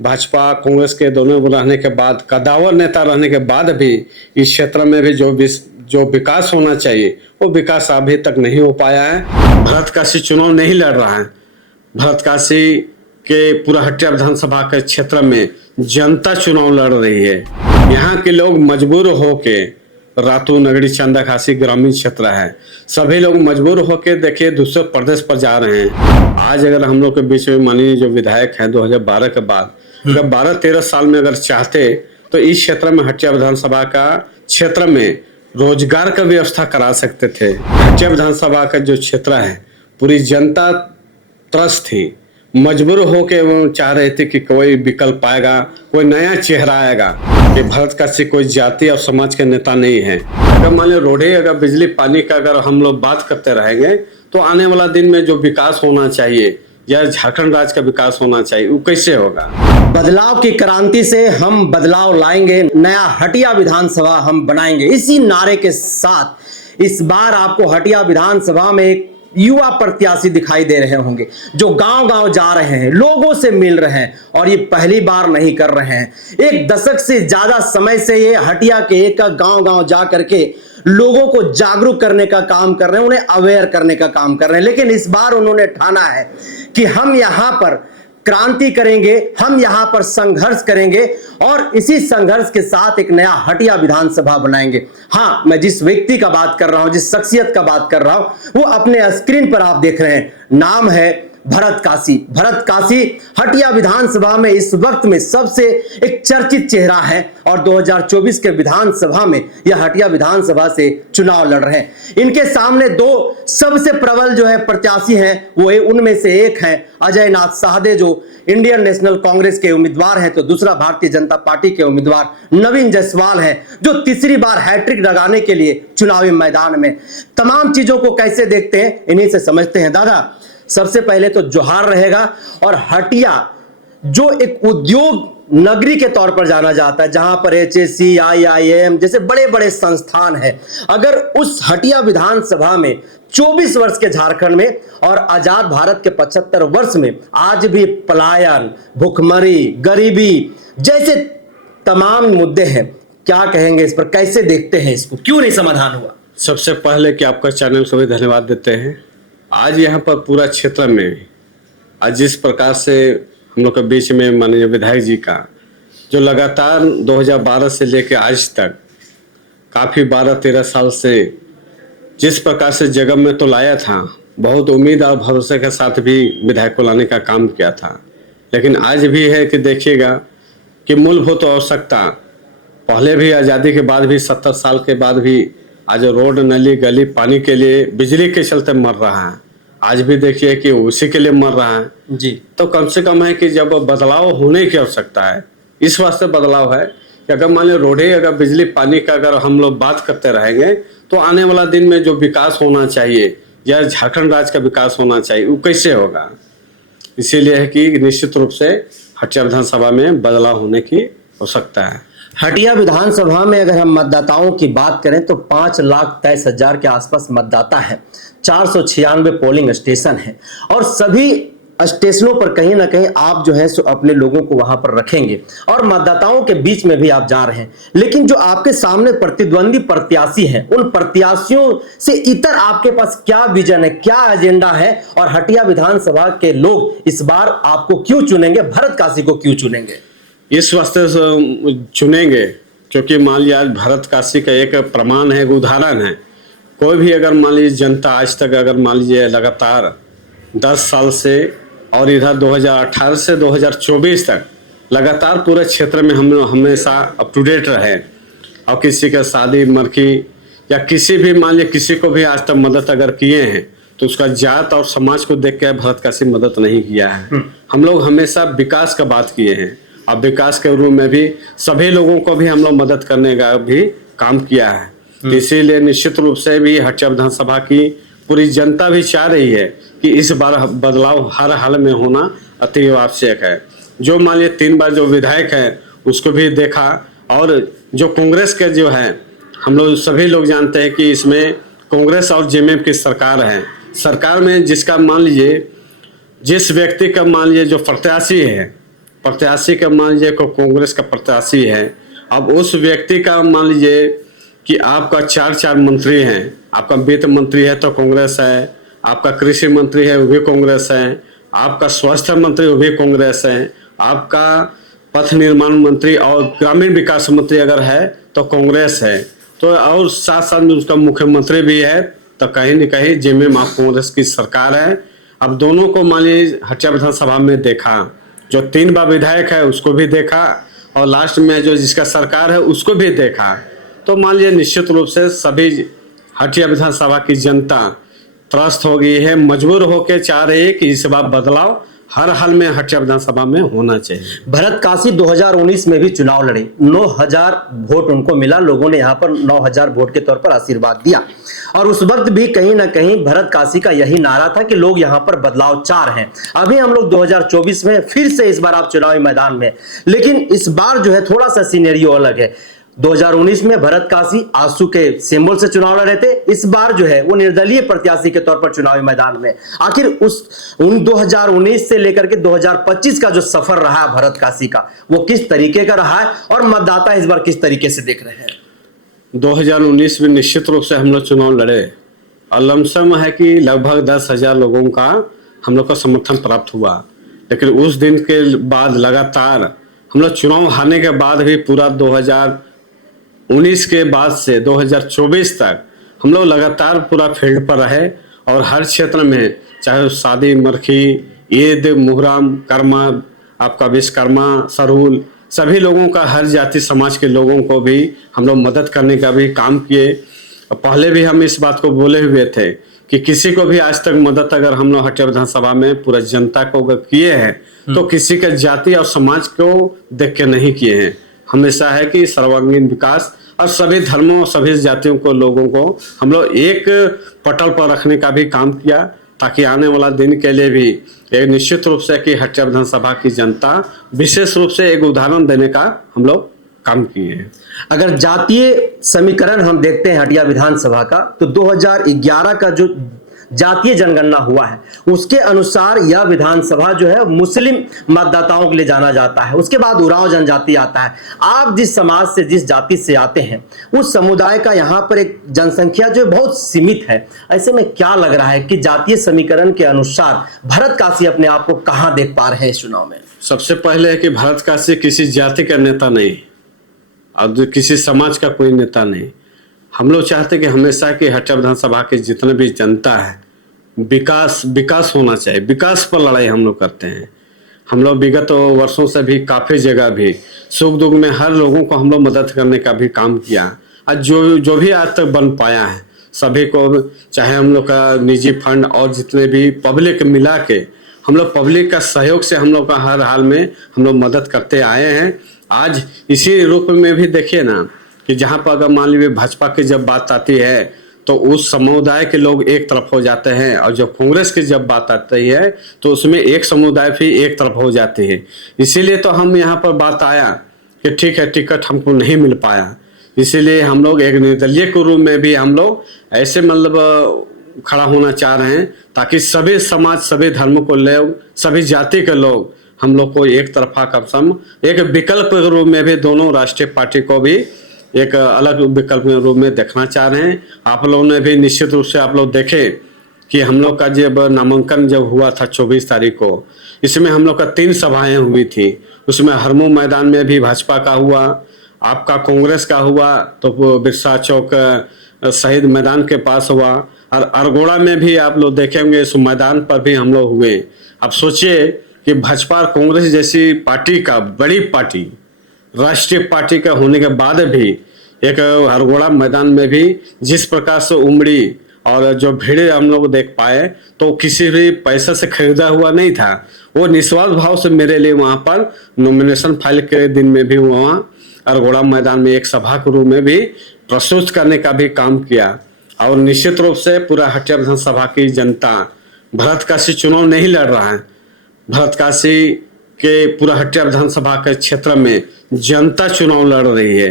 भाजपा कांग्रेस के दोनों रहने के बाद, कद्दावर नेता रहने के बाद भी इस क्षेत्र में भी जो विकास होना चाहिए वो विकास अभी तक नहीं हो पाया है। भरतकाशी चुनाव नहीं लड़ रहा है। भरतकाशी के पूरा हटिया विधानसभा के क्षेत्र में जनता चुनाव लड़ रही है। यहाँ के लोग मजबूर होके, रातू नगरी चंदा खासी ग्रामीण क्षेत्र है, सभी लोग मजबूर होके देखिए दूसरे प्रदेश पर जा रहे हैं। आज अगर हम लोग के बीच में माननीय जो विधायक हैं 2012 के बाद, अगर 12-13 साल में अगर चाहते तो इस क्षेत्र में हटिया विधानसभा का क्षेत्र में रोजगार का व्यवस्था करा सकते थे। हटिया विधानसभा का जो क्षेत्र है पूरी जनता त्रस्त थी, मजबूर होके वो चाह रहे थे कि कोई विकल्प आएगा, कोई नया चेहरा आएगा। कि भरतकाशी कोई जाति और समाज के नेता नहीं है। अगर मान लो रोडे, अगर बिजली पानी का अगर हम लोग बात करते रहेंगे तो आने वाला दिन में जो विकास होना चाहिए या झारखंड राज्य का विकास होना चाहिए वो कैसे होगा। बदलाव की क्रांति से हम बदलाव लाएंगे, नया हटिया विधानसभा हम बनाएंगे। इसी नारे के साथ इस बार आपको हटिया विधानसभा में एक युवा प्रत्याशी दिखाई दे रहे होंगे जो गांव-गांव जा रहे हैं, लोगों से मिल रहे हैं और ये पहली बार नहीं कर रहे हैं। एक दशक से ज्यादा समय से ये हटिया के एक गांव-गांव जा करके लोगों को जागरूक करने का काम कर रहे हैं, उन्हें अवेयर करने का काम कर रहे हैं। लेकिन इस बार उन्होंने ठाना है कि हम यहां पर क्रांति करेंगे, हम यहां पर संघर्ष करेंगे और इसी संघर्ष के साथ एक नया हटिया विधानसभा बनाएंगे। हाँ, मैं जिस व्यक्ति का बात कर रहा हूं, जिस शख्सियत का बात कर रहा हूं, वो अपने स्क्रीन पर आप देख रहे हैं, नाम है भरतकाशी। भरतकाशी हटिया विधानसभा में इस वक्त में सबसे एक चर्चित चेहरा है और 2024 के विधानसभा में यह हटिया विधानसभा से चुनाव लड़ रहे हैं। इनके सामने दो सबसे प्रबल जो है प्रत्याशी हैं, वो उनमें से एक है अजय नाथ साहदे जो इंडियन नेशनल कांग्रेस के उम्मीदवार हैं, तो दूसरा भारतीय जनता पार्टी के उम्मीदवार नवीन जायसवाल हैं जो तीसरी बार हैट्रिक लगाने के लिए चुनावी मैदान में। तमाम चीजों को कैसे देखते हैं इन्हीं से समझते हैं। दादा, सबसे पहले तो जोहार रहेगा। और हटिया जो एक उद्योग नगरी के तौर पर जाना जाता है, जहां पर HSC, IIM जैसे बड़े बड़े संस्थान हैं, अगर उस हटिया विधानसभा में 24 वर्ष के झारखंड में और आजाद भारत के 75 वर्ष में आज भी पलायन, भुखमरी, गरीबी जैसे तमाम मुद्दे हैं, क्या कहेंगे इस पर, कैसे देखते हैं इसको, क्यों नहीं समाधान हुआ? सबसे पहले कि आपका चैनल को भी धन्यवाद देते हैं। आज यहाँ पर पूरा क्षेत्र में आज जिस प्रकार से हम लोग के बीच में माननीय विधायक जी का जो लगातार 2012 से लेकर आज तक काफ़ी 12-13 साल से जिस प्रकार से जगह में तो लाया था, बहुत उम्मीद और भरोसे के साथ भी विधायक को लाने का काम किया था। लेकिन आज भी है कि देखिएगा कि मूलभूत आवश्यकता पहले भी, आज़ादी के बाद भी, 70 साल के बाद भी आज रोड, नली, गली, पानी के लिए, बिजली के चलते मर रहा है। आज भी देखिए कि उसी के लिए मर रहा है जी। तो कम से कम है कि जब बदलाव होने की आवश्यकता है, इस वास्ते बदलाव है कि अगर मान लो रोडे, अगर बिजली पानी का अगर हम लोग बात करते रहेंगे तो आने वाला दिन में जो विकास होना चाहिए या झारखंड राज्य का विकास होना चाहिए वो कैसे होगा। इसीलिए है कि निश्चित रूप से हटिया विधानसभा में बदलाव होने की आवश्यकता है। हटिया विधानसभा में अगर हम मतदाताओं की बात करें तो 5,23,000 के आसपास मतदाता है, 496 पोलिंग स्टेशन है और सभी स्टेशनों पर कहीं ना कहीं आप जो है सो अपने लोगों को वहां पर रखेंगे और मतदाताओं के बीच में भी आप जा रहे हैं। लेकिन जो आपके सामने प्रतिद्वंदी प्रत्याशी हैं, उन प्रत्याशियों से इतर आपके पास क्या विजन है, क्या एजेंडा है और हटिया विधानसभा के लोग इस बार आपको क्यों चुनेंगे, भरतकाशी को क्यों चुनेंगे? इस वास्ते चुनेंगे क्योंकि मान लिया आज भरतकाशी का एक प्रमाण है, एक उदाहरण है। कोई भी अगर मान लीजिए जनता आज तक अगर मान लीजिए लगातार 10 साल से और इधर 2018 से 2024 तक लगातार पूरे क्षेत्र में हम हमेशा अप टू डेट रहे और किसी का शादी, मरकी या किसी भी मान लीजिए किसी को भी आज तक मदद अगर किए हैं तो उसका जात और समाज को देख के भरतकाशी मदद नहीं किया है। हम लोग हमेशा विकास का बात किए हैं और विकास के रूप में भी सभी लोगों को भी हम लोग मदद करने का भी काम किया है। इसीलिए निश्चित रूप से भी हटिया विधानसभा की पूरी जनता भी चाह रही है कि इस बार बदलाव हर हाल में होना अति आवश्यक है। जो मान लीजिए 3 बार जो विधायक है उसको भी देखा और जो कांग्रेस के जो है, हम लोग सभी लोग जानते हैं कि इसमें कांग्रेस और जेएमएम की सरकार है। सरकार में जिसका मान लीजिए जिस व्यक्ति का मान लीजिए जो प्रत्याशी है, प्रत्याशी का मान लीजिए को कांग्रेस का प्रत्याशी है, अब उस व्यक्ति का मान लीजिए कि आपका चार मंत्री हैं, आपका वित्त मंत्री है तो कांग्रेस है, आपका कृषि मंत्री है वो भी कांग्रेस है, आपका स्वास्थ्य मंत्री वो भी कांग्रेस है, आपका पथ निर्माण मंत्री और ग्रामीण विकास मंत्री अगर है तो कांग्रेस है, तो और साथ साथ में उसका मुख्यमंत्री भी है, तो कहीं न कहीं जिम्मे आप कांग्रेस की सरकार है। अब दोनों को मान लीजिए हटिया विधानसभा में देखा, जो 3 बार विधायक है उसको भी देखा और लास्ट में जो जिसका सरकार है उसको भी देखा, तो मान लीजिए निश्चित रूप से सभी हटिया विधानसभा की जनता त्रस्त हो गई है, मजबूर होकर चाह रही है कि इस बार बदलाव हर हाल में हटिया विधानसभा में होना चाहिए। भरत काशी 2019 में भी चुनाव लड़े, 9000 वोट उनको मिला, लोगों ने यहाँ पर 9000 वोट के तौर पर आशीर्वाद दिया और उस वक्त भी कहीं ना कहीं भरत काशी का यही नारा था कि लोग यहाँ पर बदलाव चाह रहे हैं। अभी हम लोग 2024 में फिर से इस बार आप चुनावी मैदान में, लेकिन इस बार जो है थोड़ा सा सिनेरियो अलग है। 2019 में भरत काशी आंसू के सिंबल से चुनाव लड़े थे, इस बार जो है वो निर्दलीय प्रत्याशी के तौर पर चुनावी मैदान में। आखिर उन 2019 से लेकर के 2025 का जो सफर रहा है भरत काशी का, वो किस तरीके का रहा है और मतदाता इस बार किस तरीके से देख रहे हैं? 2019 में निश्चित रूप से हम लोग चुनाव लड़े और लमसम है कि लगभग 10,000 लोगों का हम लोग का समर्थन प्राप्त हुआ, लेकिन उस दिन के बाद लगातार हम लोग चुनाव हारने के बाद भी पूरा 2019 के बाद से 2024 तक हम लोग लगातार पूरा फील्ड पर रहे और हर क्षेत्र में, चाहे शादी मरखी, ईद, मुहर्रम, कर्मा, आपका विश्वकर्मा, सरहुल, सभी लोगों का, हर जाति समाज के लोगों को भी हम लोग मदद करने का भी काम किए। पहले भी हम इस बात को बोले हुए थे कि किसी को भी आज तक मदद अगर हम लोग हटिया विधानसभा में पूरा जनता को अगर किए हैं तो किसी के जाति और समाज को देख के नहीं किए हैं। हमेशा है कि सर्वांगीण विकास और सभी धर्मों और सभी जातियों को, लोगों को हम लोग एक पटल पर रखने का भी काम किया, ताकि आने वाला दिन के लिए भी एक निश्चित रूप से कि हटिया विधानसभा की जनता विशेष रूप से एक उदाहरण देने का हम लोग काम किए हैं। अगर जातीय समीकरण हम देखते हैं हटिया विधानसभा का, तो 2011 का जो जातीय जनगणना हुआ है उसके अनुसार यह विधानसभा जो है मुस्लिम मतदाताओं के लिए जाना जाता है, उसके बाद उरांव जनजाति आता है। आप जिस समाज से, जिस जाति से आते हैं, उस समुदाय का यहाँ पर एक जनसंख्या जो बहुत सीमित है। ऐसे में क्या लग रहा है कि जातीय समीकरण के अनुसार भरत काशी अपने आप को कहाँ देख पा रहे हैं इस चुनाव में? सबसे पहले है कि भरत काशी किसी जाति का नेता नहीं और किसी समाज का कोई नेता नहीं। हम लोग चाहते कि हमेशा कि हटिया विधानसभा के जितने भी जनता है, विकास होना चाहिए, विकास पर लड़ाई हम लोग करते हैं। हम लोग विगत वर्षों से भी काफ़ी जगह भी सुख दुख में हर लोगों को हम लोग मदद करने का भी काम किया और जो भी आज तक बन पाया है सभी को, चाहे हम लोग का निजी फंड और जितने भी पब्लिक मिला के हम लोग पब्लिक का सहयोग से हम लोग का हर हाल में हम लोग मदद करते आए हैं। आज इसी रूप में भी देखिए ना कि जहाँ पर अगर मान लीजिए भाजपा की जब बात आती है तो उस समुदाय के लोग एक तरफ हो जाते हैं और जब कांग्रेस की जब बात आती है तो उसमें एक समुदाय भी एक तरफ हो जाती है। इसीलिए तो हम यहाँ पर बात आया कि ठीक है टिकट हमको नहीं मिल पाया, इसीलिए हम लोग एक निर्दलीय के रूप में भी हम लोग ऐसे मतलब खड़ा होना चाह रहे हैं ताकि सभी समाज, सभी धर्म को ले, सभी जाति के लोग हम लोग को एक तरफा कम सम एक विकल्प के रूप में भी दोनों राष्ट्रीय पार्टी को भी एक अलग विकल्प के रूप में देखना चाह रहे हैं। आप लोगों ने भी निश्चित रूप से आप लोग देखे कि हम लोग का जब नामांकन जब हुआ था 24 तारीख को, इसमें हम लोग का 3 सभाएं हुई थी। उसमें हरमू मैदान में भी भाजपा का हुआ, आपका कांग्रेस का हुआ तो बिरसा चौक शहीद मैदान के पास हुआ और अरगोड़ा में भी आप लोग देखेंगे इस मैदान पर भी हम लोग हुए। अब सोचिए कि भाजपा और कांग्रेस जैसी पार्टी का, बड़ी पार्टी, राष्ट्रीय पार्टी का होने के बाद भी एक हरगोड़ा मैदान में भी जिस प्रकार से उमड़ी और जो भीड़ हम लोग देख पाए तो किसी भी पैसा से खरीदा हुआ नहीं था। वो निस्वार्थ भाव से मेरे लिए वहाँ पर नॉमिनेशन फाइल के दिन में भी वहाँ अरगोड़ा मैदान में एक सभा के रूप में भी प्रस्तुत करने का भी काम किया। और निश्चित रूप से पूरा हटिया विधानसभा की जनता भरत काशी चुनाव नहीं लड़ रहा है, भरत काशी के पूरा हटिया विधानसभा के क्षेत्र में जनता चुनाव लड़ रही है।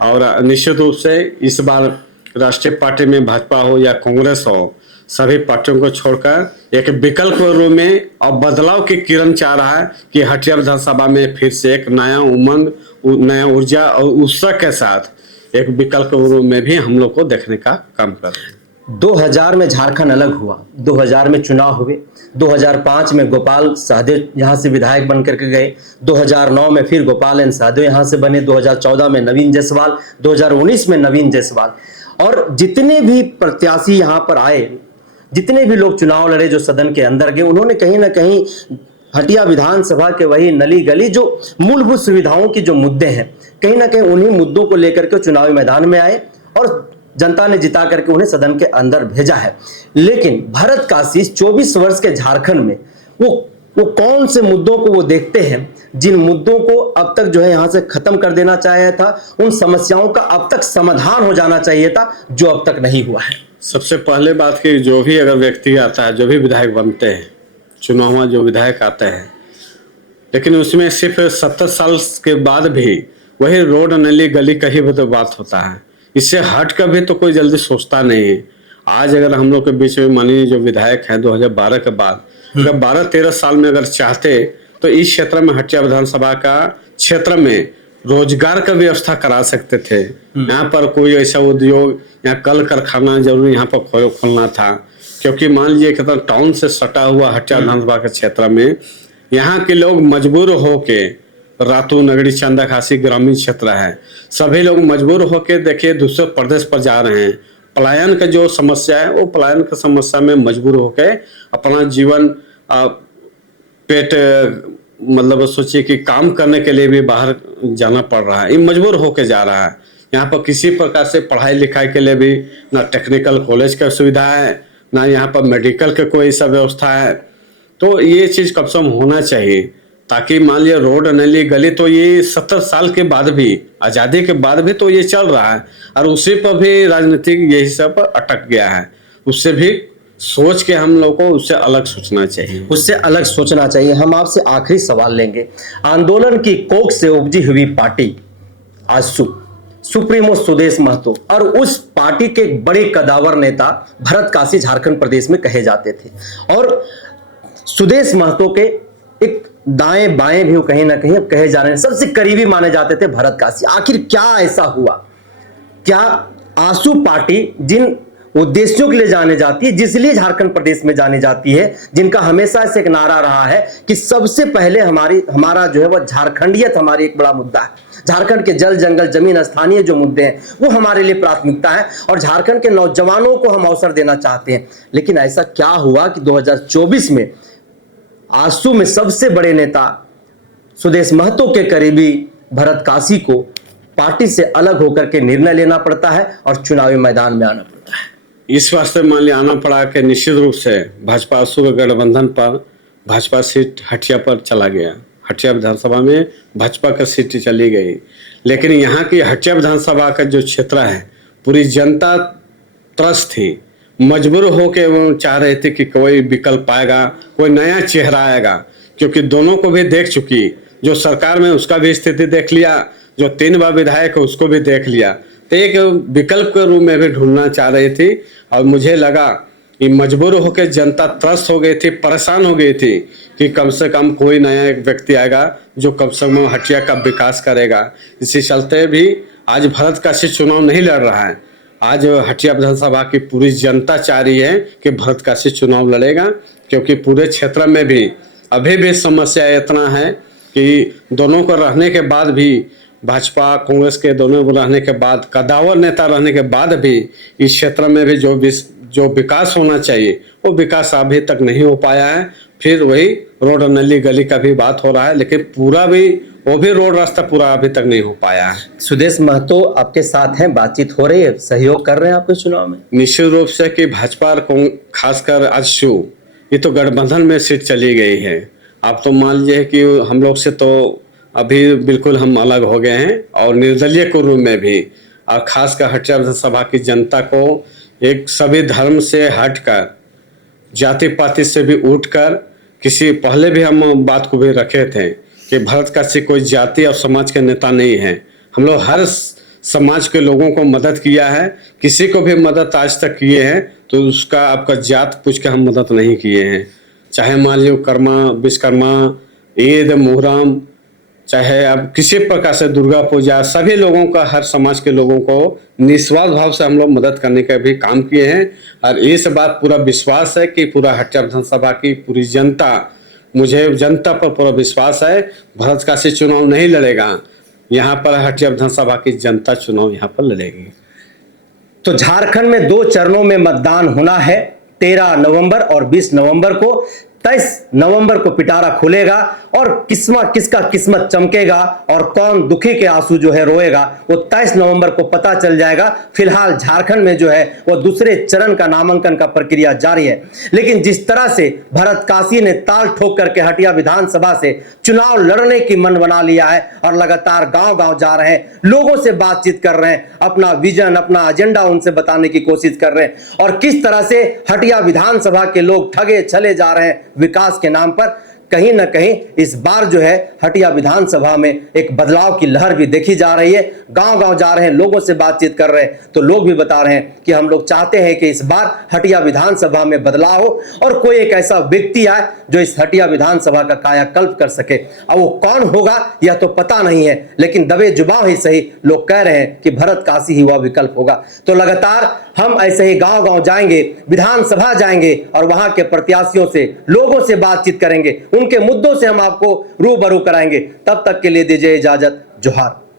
और निश्चित रूप से इस बार राष्ट्रीय पार्टी में भाजपा हो या कांग्रेस हो, सभी पार्टियों को छोड़कर एक विकल्प के रूप में और बदलाव की किरण चाह रहा है कि हटिया विधानसभा में फिर से एक नया उमंग, नया ऊर्जा और उत्साह के साथ एक विकल्प के रूप में भी हम लोग को देखने का काम कर रहे हैं। 2000 में झारखंड अलग हुआ, 2000 में चुनाव हुए, 2005 में गोपाल सहदेव यहाँ से विधायक बन करके गए, 2009 में फिर गोपाल एन सहदेव यहाँ से बने, 2014 में नवीन जायसवाल, 2019 में नवीन जायसवाल, और जितने भी प्रत्याशी यहाँ पर आए, जितने भी लोग चुनाव लड़े जो सदन के अंदर गए, उन्होंने कहीं ना कहीं हटिया विधानसभा के वही नली गली जो मूलभूत सुविधाओं की जो मुद्दे हैं, कहीं ना कहीं उन्हीं मुद्दों को लेकर के चुनावी मैदान में आए और जनता ने जिता करके उन्हें सदन के अंदर भेजा है। लेकिन भरत काशी 24 वर्ष के झारखंड में वो कौन से मुद्दों को वो देखते हैं जिन मुद्दों को अब तक जो है यहाँ से खत्म कर देना चाहिए था, उन समस्याओं का अब तक समाधान हो जाना चाहिए था जो अब तक नहीं हुआ है। सबसे पहले बात की, जो भी अगर व्यक्ति आता है, जो भी विधायक बनते हैं, चुनाव में जो विधायक आते हैं, लेकिन उसमें सिर्फ 70 साल के बाद भी वही रोड नली गली का ही बात होता है। इससे हट कर भी तो कोई जल्दी सोचता नहीं है। आज अगर हम लोग के बीच में माननीय जो विधायक हैं 2012 के बाद, अगर 12-13 साल में अगर चाहते तो इस क्षेत्र में हटिया विधानसभा का क्षेत्र में रोजगार का व्यवस्था करा सकते थे। यहाँ पर कोई ऐसा उद्योग या कल कारखाना जरूर यहाँ पर खोलना था, क्योंकि मान लीजिए कि टाउन से सटा हुआ हटिया विधानसभा के क्षेत्र में यहाँ के लोग मजबूर होके, रातू नगरी चंदा खासी ग्रामीण क्षेत्र है, सभी लोग मजबूर होके देखिए दूसरे प्रदेश पर जा रहे हैं। पलायन का जो समस्या है, वो पलायन की समस्या में मजबूर होके अपना जीवन पेट मतलब सोचिए कि काम करने के लिए भी बाहर जाना पड़ रहा है, ये मजबूर होके जा रहा है। यहाँ पर किसी प्रकार से पढ़ाई लिखाई के लिए भी ना टेक्निकल कॉलेज का सुविधा है, ना यहाँ पर मेडिकल के कोई ऐसा व्यवस्था है। तो ये चीज़ कम से कम होना चाहिए, ताकि मान लिया रोड नली गली तो ये 70 साल के बाद भी, आज़ादी के बाद भी तो ये चल रहा है, और उसी पर भी राजनीतिक यही सब अटक गया है। उससे भी सोच के हम लोग को उससे अलग सोचना चाहिए, उससे अलग सोचना चाहिए। हम आपसे आखिरी सवाल लेंगे। आंदोलन की कोख से उपजी हुई पार्टी आजसू, सुप्रीमो सुदेश महतो, और उस पार्टी के बड़े कदावर नेता भरत काशी झारखंड प्रदेश में कहे जाते थे, और सुदेश महतो के एक दाएं बाएं भी कहीं ना कहीं कहे जा रहे हैं, सबसे करीबी माने जाते थे भरत काशी। आखिर क्या ऐसा हुआ? क्या आजसू पार्टी जिन उद्देश्यों के लिए जाने जाती है, जिसलिए झारखंड प्रदेश में जानी जाती है, जिनका हमेशा से एक नारा रहा है कि सबसे पहले हमारा जो है वह झारखंडियत हमारी एक बड़ा मुद्दा है, झारखंड के जल जंगल जमीन स्थानीय जो मुद्दे हैं वो हमारे लिए प्राथमिकता है, और झारखंड के नौजवानों को हम अवसर देना चाहते हैं। लेकिन ऐसा क्या हुआ कि 2024 में आजसू में सबसे बड़े नेता सुदेश महतो के करीबी भरत काशी को पार्टी से अलग होकर के निर्णय लेना पड़ता है और चुनावी मैदान में आना पड़ता है। इस वास्ते मान लिया आना पड़ा कि निश्चित रूप से भाजपा आजसू के गठबंधन पर भाजपा सीट हटिया पर चला गया। हटिया विधानसभा में भाजपा का सीट चली गई, लेकिन यहाँ की हटिया विधानसभा का जो क्षेत्र है पूरी जनता त्रस्त थी, मजबूर होके वो चाह रहे थे कि कोई विकल्प आएगा, कोई नया चेहरा आएगा, क्योंकि दोनों को भी देख चुकी, जो सरकार में उसका भी स्थिति देख लिया, जो 3 बार विधायक है उसको भी देख लिया, तो एक विकल्प के रूप में भी ढूंढना चाह रही थी। और मुझे लगा कि मजबूर होकर जनता त्रस्त हो गई थी, परेशान हो गई थी कि कम से कम कोई नया एक व्यक्ति आएगा जो कम से कम हटिया का विकास करेगा। इसी चलते भी आज भरत काशी चुनाव नहीं लड़ रहा है। आज हटिया विधानसभा की पूरी जनता चाह रही है कि भरत काशी चुनाव लड़ेगा, क्योंकि पूरे क्षेत्र में भी अभी भी समस्या इतना है कि दोनों को रहने के बाद भी, भाजपा कांग्रेस के दोनों रहने के बाद, कदावर नेता रहने के बाद भी इस क्षेत्र में भी जो विकास होना चाहिए वो विकास अभी तक नहीं हो पाया है। फिर वही रोड नली गली का भी बात हो रहा है, लेकिन पूरा भी वो भी रोड रास्ता पूरा अभी तक नहीं हो पाया है। सुदेश महतो आपके साथ हैं, बातचीत हो रही है, सहयोग कर रहे हैं आपके चुनाव में? निश्चित रूप से कि भाजपा खासकर आजसू ये तो गठबंधन में सीट चली गई है। आप तो मान लीजिए कि हम लोग से तो अभी बिल्कुल हम अलग हो गए हैं, और निर्दलीय के रूप में भी, और खासकर हटिया विधानसभा की जनता को एक सभी धर्म से हटकर, जाति पाति से भी उठकर, किसी पहले भी हम बात को भी रखे थे कि भरत काशी कोई जाति और समाज के नेता नहीं है। हम लोग हर समाज के लोगों को मदद किया है। किसी को भी मदद आज तक किए हैं तो उसका आपका जात पूछ के हम मदद नहीं किए हैं। चाहे मान लो कर्मा, विश्वकर्मा, ईद, मुहर्रम, चाहे अब किसी प्रकार से दुर्गा पूजा, सभी लोगों का, हर समाज के लोगों को निस्वार्थ भाव से हम लोग मदद करने का भी काम किए हैं। और इस बात पूरा विश्वास है कि पूरा हटिया विधानसभा की पूरी जनता, मुझे जनता पर पूरा विश्वास है, भरत काशी चुनाव नहीं लड़ेगा, यहाँ पर हटिया विधानसभा की जनता चुनाव यहाँ पर लड़ेगी। तो झारखंड में 2 चरणों में मतदान होना है, 13 नवंबर और 20 नवंबर को। 23 नवंबर को पिटारा खुलेगा और किसका किस्मत चमकेगा और कौन दुखी के आंसू जो है रोएगा, वो 23 नवंबर को पता चल जाएगा। फिलहाल झारखंड में जो है वो दूसरे चरण का नामांकन का प्रक्रिया जारी है। लेकिन जिस तरह से भरत काशी ने ताल ठोक करके हटिया विधानसभा से चुनाव लड़ने की मन बना लिया है और लगातार गांव-गांव जा रहे हैं, लोगों से बातचीत कर रहे हैं, अपना विजन, अपना एजेंडा उनसे बताने की कोशिश कर रहे हैं और किस तरह से हटिया विधानसभा के लोग ठगे चले जा रहे हैं विकास के नाम पर। कहीं ना कहीं इस बार जो है हटिया विधानसभा में एक बदलाव की लहर भी देखी जा रही है। गांव-गांव जा रहे हैं, लोगों से बातचीत कर रहे हैं, तो लोग भी बता रहे हैं कि हम लोग चाहते हैं कि इस बार हटिया विधानसभा में बदलाव हो और कोई एक ऐसा व्यक्ति आए जो इस हटिया विधानसभा का कायाकल्प कर सके। अब वो कौन होगा यह तो पता नहीं है, लेकिन दबे जुबान ही सही लोग कह रहे हैं कि भरत काशी ही वह विकल्प होगा। तो लगातार हम ऐसे ही गांव-गांव जाएंगे, विधानसभा जाएंगे और वहां के प्रत्याशियों से, लोगों से बातचीत करेंगे, उनके मुद्दों से हम आपको रूबरू कराएंगे। तब तक के लिए दीजिए इजाजत। जोहार।